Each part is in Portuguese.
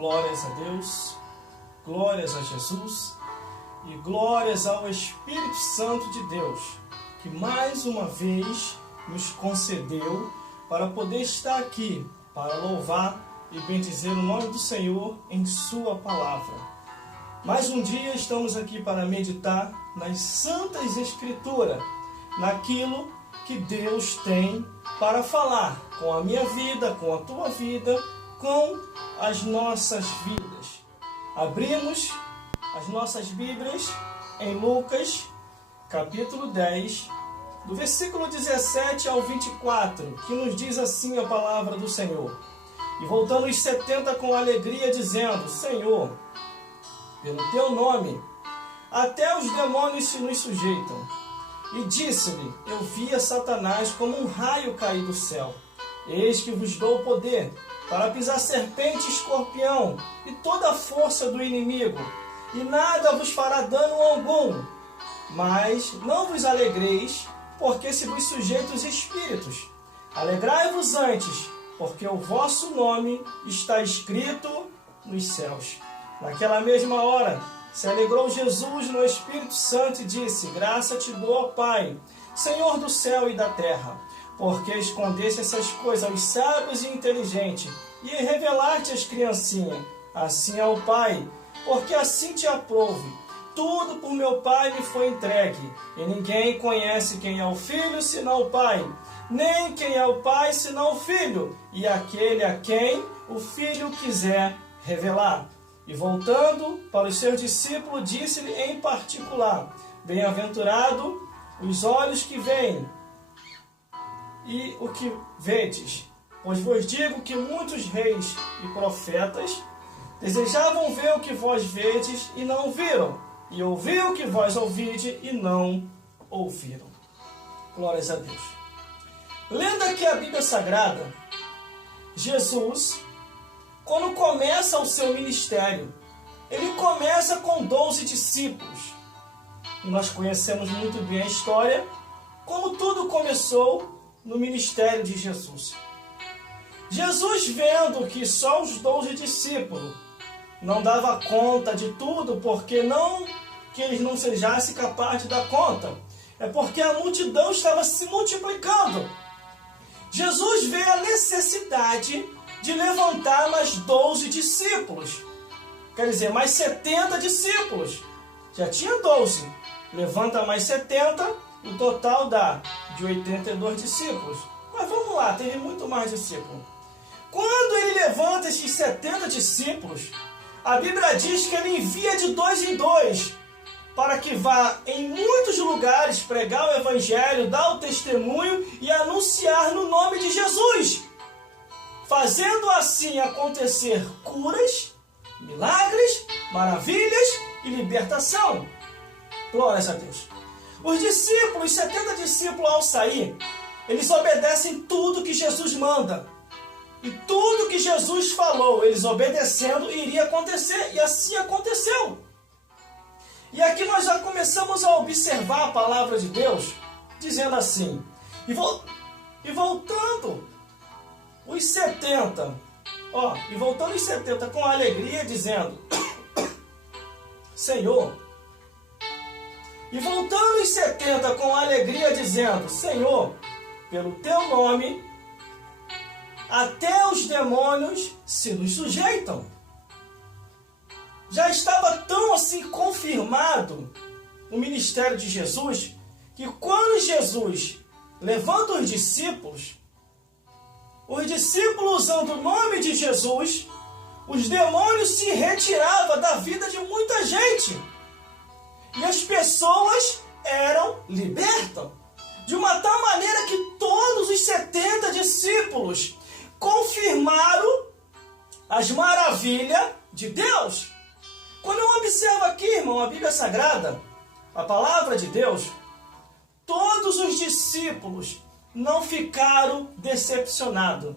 Glórias a Deus, glórias a Jesus e glórias ao Espírito Santo de Deus, que mais uma vez nos concedeu para poder estar aqui, para louvar e bendizer o nome do Senhor em sua palavra. Mais um dia estamos aqui para meditar nas Santas Escrituras, naquilo que Deus tem para falar com a minha vida, com a tua vida, com as nossas vidas. Abrimos as nossas Bíblias em Lucas, capítulo 10, do versículo 17 ao 24, que nos diz assim a palavra do Senhor. E voltando os 70 com alegria, dizendo: Senhor, pelo teu nome, até os demônios se nos sujeitam. E disse-lhe: eu via Satanás como um raio cair do céu. Eis que vos dou poder para pisar serpente e escorpião e toda a força do inimigo, e nada vos fará dano algum. Mas não vos alegreis, porque se vos sujeitam os espíritos. Alegrai-vos antes, porque o vosso nome está escrito nos céus. Naquela mesma hora, se alegrou Jesus no Espírito Santo e disse: graça te dou, ó Pai, Senhor do céu e da terra, porque escondeste essas coisas aos sábios e inteligentes, e revelaste às criancinhas. Assim é o Pai, porque assim te aprouve. Tudo por meu Pai me foi entregue, e ninguém conhece quem é o Filho senão o Pai, nem quem é o Pai senão o Filho, e aquele a quem o Filho quiser revelar. E voltando para os seus discípulos, disse-lhe em particular: bem-aventurado os olhos que veem e o que vedes, pois vos digo que muitos reis e profetas desejavam ver o que vós vedes e não viram, e ouvir o que vós ouvide e não ouviram. Glórias a Deus. Lendo aqui a Bíblia Sagrada, Jesus, quando começa o seu ministério, ele começa com 12 discípulos. E nós conhecemos muito bem a história, como tudo começou no ministério de Jesus. Jesus, vendo que só os 12 discípulos não dava conta de tudo, porque não que eles não sejassem capazes de dar conta, é porque a multidão estava se multiplicando. Jesus vê a necessidade de levantar mais 12 discípulos. Quer dizer, mais 70 discípulos. Já tinha 12. Levanta mais 70, o total dá de 82 discípulos. Mas vamos lá, teve muito mais discípulos. Quando ele levanta esses 70 discípulos, a Bíblia diz que ele envia de 2 em 2, para que vá em muitos lugares pregar o Evangelho, dar o testemunho e anunciar no nome de Jesus, fazendo assim acontecer curas, milagres, maravilhas e libertação. Glórias a Deus. Os discípulos, 70 discípulos, ao sair, eles obedecem tudo que Jesus manda. E tudo que Jesus falou, eles obedecendo, iria acontecer. E assim aconteceu. E aqui nós já começamos a observar a palavra de Deus, dizendo assim: e voltando os 70, e voltando os 70 com alegria, dizendo: Senhor. E voltando os 70 com alegria, dizendo: Senhor, pelo teu nome, até os demônios se nos sujeitam. Já estava tão assim confirmado o ministério de Jesus, que quando Jesus levanta os discípulos usando o nome de Jesus, os demônios se retiravam da vida de muita gente. E as pessoas eram libertas. De uma tal maneira que todos os 70 discípulos confirmaram as maravilhas de Deus. Quando eu observo aqui, irmão, a Bíblia Sagrada, a palavra de Deus, todos os discípulos não ficaram decepcionados,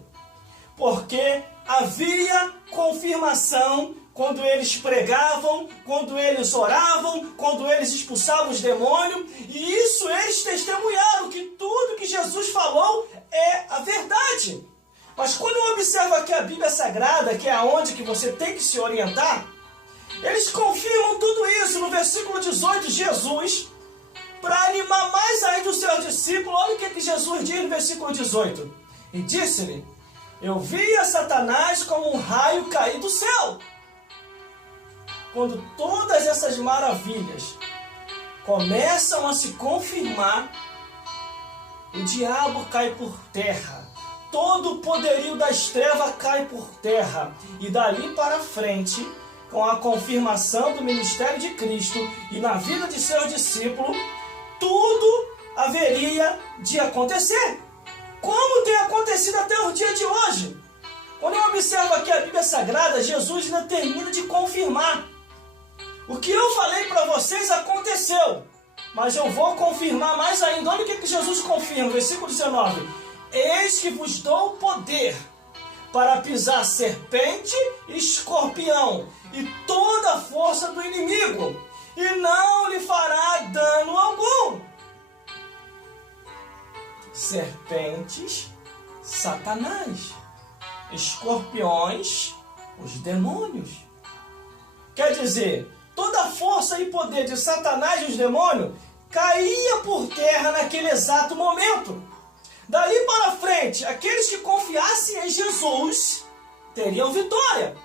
porque havia confirmação quando eles pregavam, quando eles oravam, quando eles expulsavam os demônios, e isso eles testemunharam, que tudo que Jesus falou é a verdade. Mas quando eu observo aqui a Bíblia Sagrada, que é aonde que você tem que se orientar, eles confirmam tudo isso. No versículo 18, Jesus, para animar mais ainda os seus discípulos, olha o que Jesus diz no versículo 18. E disse-lhe: eu via Satanás como um raio cair do céu. Quando todas essas maravilhas começam a se confirmar, o diabo cai por terra. Todo o poderio das trevas cai por terra. E dali para frente, com a confirmação do ministério de Cristo e na vida de seus discípulos, tudo haveria de acontecer. Como tem acontecido até o dia de hoje. Quando eu observo aqui a Bíblia Sagrada, Jesus ainda termina de confirmar. O que eu falei para vocês aconteceu, mas eu vou confirmar mais ainda. Olha o que Jesus confirma, versículo 19. Eis que vos dou poder para pisar serpente e escorpião e toda a força do inimigo, e não lhe fará dano algum. Serpentes, Satanás. Escorpiões, os demônios. Quer dizer, toda a força e poder de Satanás e os demônios caía por terra naquele exato momento. Dali para frente, aqueles que confiassem em Jesus teriam vitória.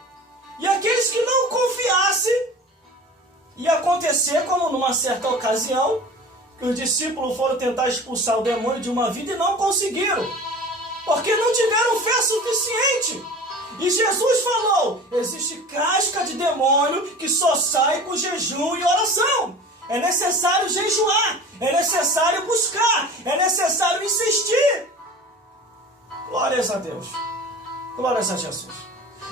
E aqueles que não confiassem, ia acontecer como numa certa ocasião, que os discípulos foram tentar expulsar o demônio de uma vida e não conseguiram, porque não tiveram fé suficiente. E Jesus falou: existe casca de demônio que só sai com jejum e oração. É necessário jejuar, é necessário buscar, é necessário insistir. Glórias a Deus, glórias a Jesus.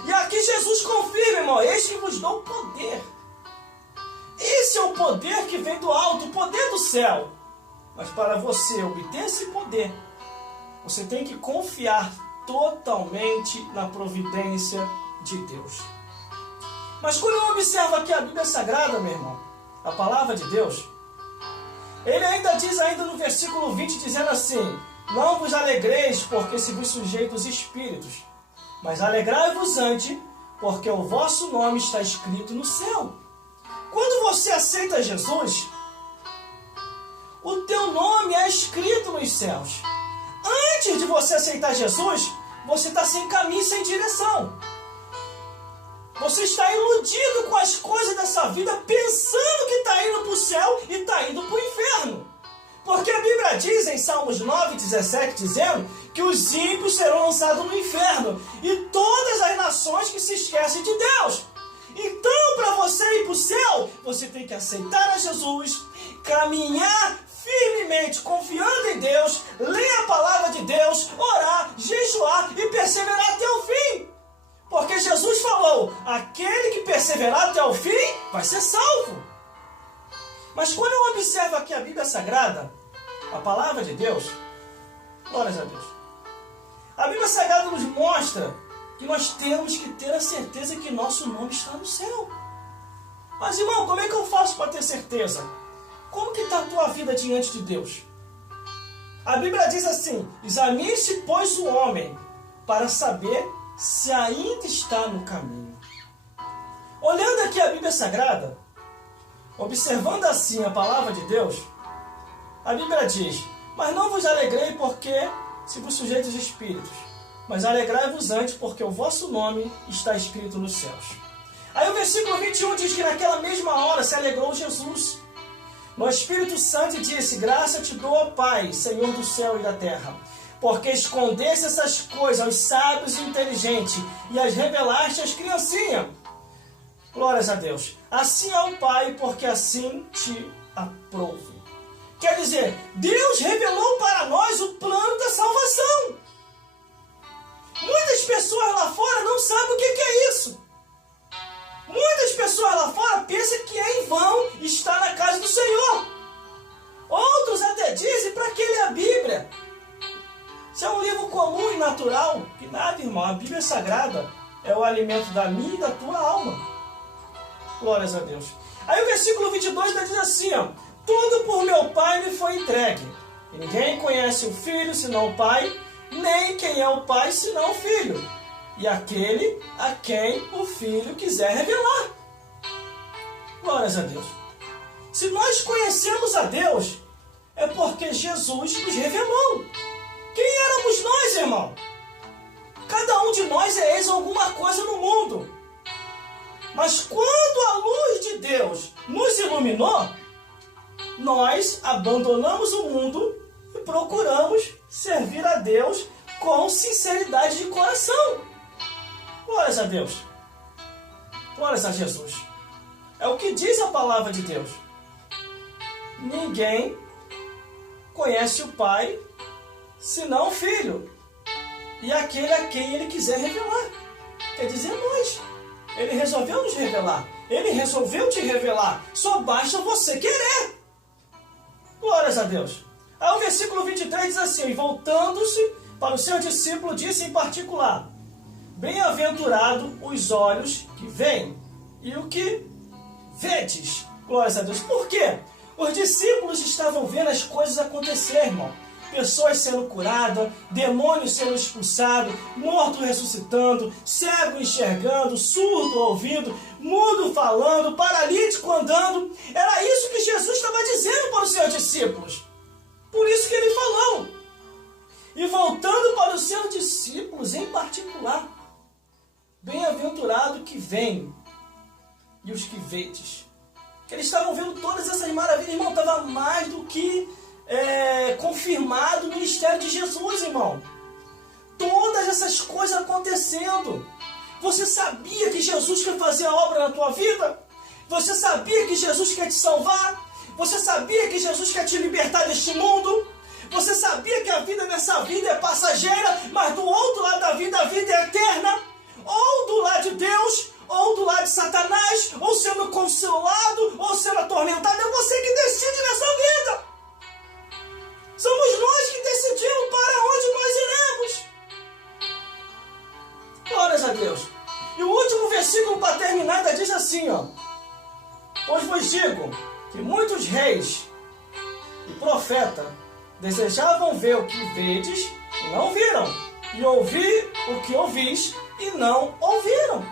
E aqui Jesus confirma, irmão: eis que vos dou poder. Esse é o poder que vem do alto, o poder do céu. Mas para você obter esse poder, você tem que confiar totalmente na providência de Deus. Mas quando eu observo aqui a Bíblia Sagrada, meu irmão, a palavra de Deus, ele ainda diz no versículo 20, dizendo assim: não vos alegreis porque se vos sujeitam os espíritos, mas alegrai-vos antes, porque o vosso nome está escrito no céu. Quando você aceita Jesus, o teu nome é escrito nos céus. Antes de você aceitar Jesus, você está sem caminho, sem direção. Você está iludido com as coisas dessa vida, pensando que está indo para o céu e está indo para o inferno. Porque a Bíblia diz em Salmos 9:17, dizendo que os ímpios serão lançados no inferno e todas as nações que se esquecem de Deus. Então, para você ir para o céu, você tem que aceitar a Jesus, caminhar firmemente, confiando em Deus, ler a palavra de Deus, orar, jejuar e perseverar até o fim. Porque Jesus falou: aquele que perseverar até o fim vai ser salvo. Mas quando eu observo aqui a Bíblia Sagrada, a palavra de Deus, glórias a Deus, a Bíblia Sagrada nos mostra que nós temos que ter a certeza que nosso nome está no céu. Mas, irmão, como é que eu faço para ter certeza? Como que está a tua vida diante de Deus? A Bíblia diz assim: examine-se, pois, o homem, para saber se ainda está no caminho. Olhando aqui a Bíblia Sagrada, observando assim a palavra de Deus, a Bíblia diz: mas não vos alegrei porque se vos sujeitos os espíritos, mas alegrai-vos antes, porque o vosso nome está escrito nos céus. Aí o versículo 21 diz que naquela mesma hora se alegrou Jesus no Espírito Santo e disse: graça te dou, ó Pai, Senhor do céu e da terra, porque escondeste essas coisas aos sábios e inteligentes e as revelaste às criancinhas. Glórias a Deus. Assim é o Pai, porque assim te aprove. Quer dizer, Deus revelou para nós o plano da salvação. Muitas pessoas lá fora não sabem o que é isso. Muitas pessoas lá fora pensam que é em vão estar na casa do Senhor. Outros até dizem para que ler a Bíblia. Isso é um livro comum e natural. Que nada, irmão. A Bíblia Sagrada é o alimento da minha e da tua alma. Glórias a Deus. Aí o versículo 22 diz assim: ó, tudo por meu Pai me foi entregue. E ninguém conhece o Filho senão o Pai, nem quem é o Pai senão o Filho, e aquele a quem o Filho quiser revelar. Glórias a Deus. Se nós conhecemos a Deus, é porque Jesus nos revelou. Quem éramos nós, irmão? Cada um de nós é ex alguma coisa no mundo. Mas quando a luz de Deus nos iluminou, nós abandonamos o mundo e procuramos servir a Deus com sinceridade de coração. Glórias a Deus. Glórias a Jesus. É o que diz a palavra de Deus. Ninguém conhece o Pai senão o Filho, e aquele a quem Ele quiser revelar. Quer dizer, nós. Ele resolveu nos revelar. Ele resolveu te revelar. Só basta você querer. Glórias a Deus. Aí o versículo 23 diz assim: e voltando-se para o seu discípulo, disse em particular: bem-aventurado os olhos que veem e o que vedes. Glórias a Deus. Por quê? Os discípulos estavam vendo as coisas acontecer, irmão. Pessoas sendo curadas, demônios sendo expulsados, morto ressuscitando, cego enxergando, surdo ouvindo, mudo falando, paralítico andando. Era isso que Jesus estava dizendo para os seus discípulos. Por isso que ele falou. E voltando para os seus discípulos em particular: bem-aventurado que vem e os que vedes. Eles estavam vendo todas essas maravilhas, irmão. Estava mais do que confirmado o ministério de Jesus, irmão. Todas essas coisas acontecendo. Você sabia que Jesus quer fazer a obra na tua vida? Você sabia que Jesus quer te salvar? Você sabia que Jesus quer te libertar deste mundo? Você sabia que a vida nessa vida é passageira, mas do outro lado da vida, a vida é eterna? Ou do lado de Deus, ou do lado de Satanás, ou sendo consolado, ou sendo atormentado. É você que decide nessa vida. Somos nós que decidimos para onde nós iremos. Glórias a Deus. E o último versículo para terminar ainda diz assim, ó: pois vos digo que muitos reis e profetas desejavam ver o que vedes e não viram, e ouvir o que ouvis e não ouviram.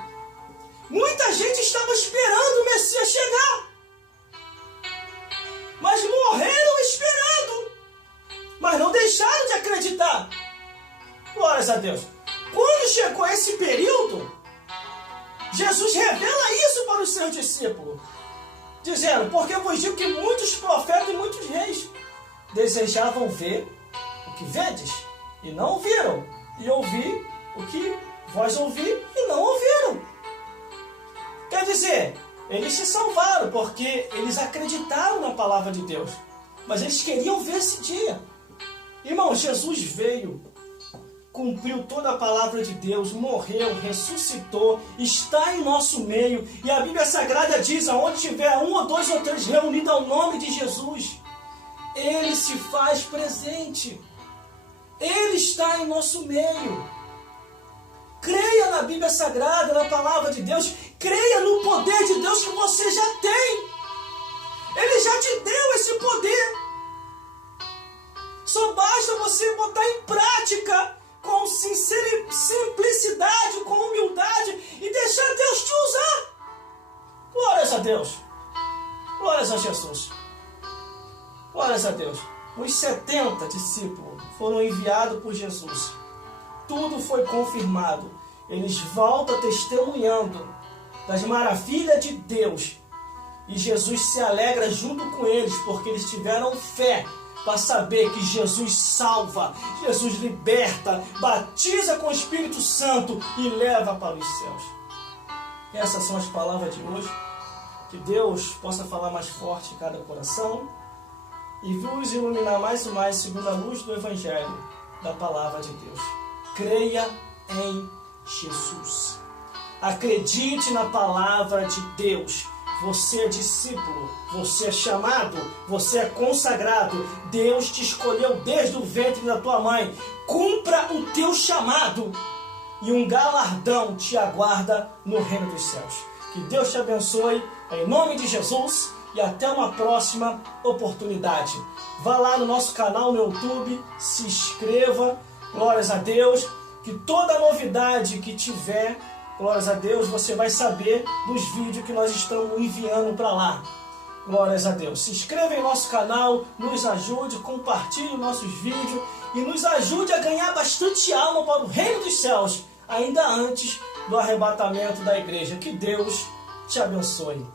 Muita gente estava esperando o Messias chegar, mas morreram esperando, mas não deixaram de acreditar. Glórias a Deus. Quando chegou esse período, Jesus revela isso para os seus discípulos, dizendo: porque vos digo que muitos profetas e muitos reis desejavam ver o que vedes e não ouviram, e ouvir o que vós ouvi e não ouviram. Quer dizer, eles se salvaram porque eles acreditaram na palavra de Deus, mas eles queriam ver esse dia. Irmão, Jesus veio, cumpriu toda a palavra de Deus, morreu, ressuscitou, está em nosso meio, e a Bíblia Sagrada diz: aonde tiver um ou dois ou três reunidos ao nome de Jesus, Ele se faz presente. Ele está em nosso meio. Creia na Bíblia Sagrada, na palavra de Deus. Creia no poder de Deus que você já tem. Ele já te deu esse poder. Só basta você botar em prática com simplicidade, com humildade, e deixar Deus te usar. Glórias a Deus. Glórias a Jesus. Glórias a Deus. Os 70 discípulos foram enviados por Jesus. Tudo foi confirmado. Eles voltam testemunhando das maravilhas de Deus. E Jesus se alegra junto com eles, porque eles tiveram fé para saber que Jesus salva, Jesus liberta, batiza com o Espírito Santo e leva para os céus. Essas são as palavras de hoje. Que Deus possa falar mais forte em cada coração e vos iluminar mais e mais segundo a luz do Evangelho, da palavra de Deus. Creia em Jesus. Acredite na palavra de Deus. Você é discípulo, você é chamado, você é consagrado. Deus te escolheu desde o ventre da tua mãe. Cumpra o teu chamado e um galardão te aguarda no reino dos céus. Que Deus te abençoe, em nome de Jesus, e até uma próxima oportunidade. Vá lá no nosso canal no YouTube, se inscreva, Glórias a Deus, que toda novidade que tiver, glórias a Deus, você vai saber dos vídeos que nós estamos enviando para lá. Glórias a Deus. Se inscreva em nosso canal, nos ajude, compartilhe nossos vídeos e nos ajude a ganhar bastante alma para o reino dos céus, ainda antes do arrebatamento da igreja. Que Deus te abençoe.